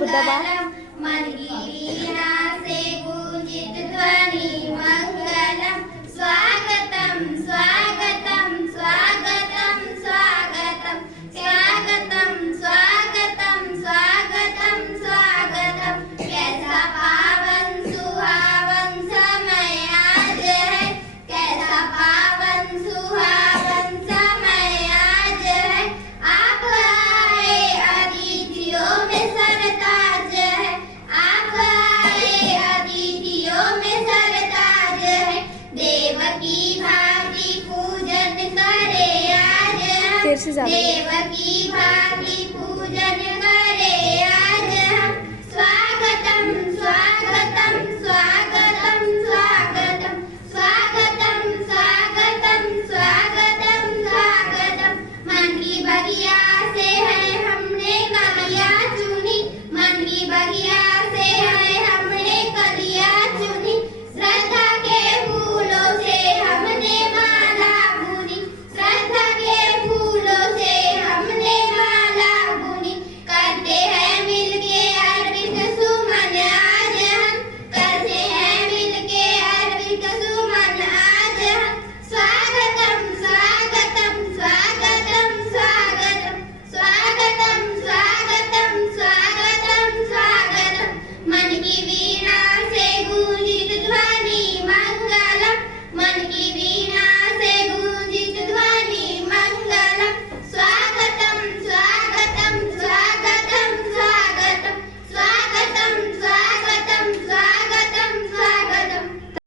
बुद्धबा मंदिरीना से गूंजित ध्वनि मंगलम स्वागतम स्वागतम स्वागतम स्वागतम स्वागतम स्वागतम स्वागतम स्वागतम कैसा पावन सुहावन समय आज है कैसा पावन सुहावन समय आज है आप आए अतिथियों में सरताज है आप आए अतिथियों में सरताज है देव की भांति पूजन करे आज तेरे से ज्यादा देव की भांति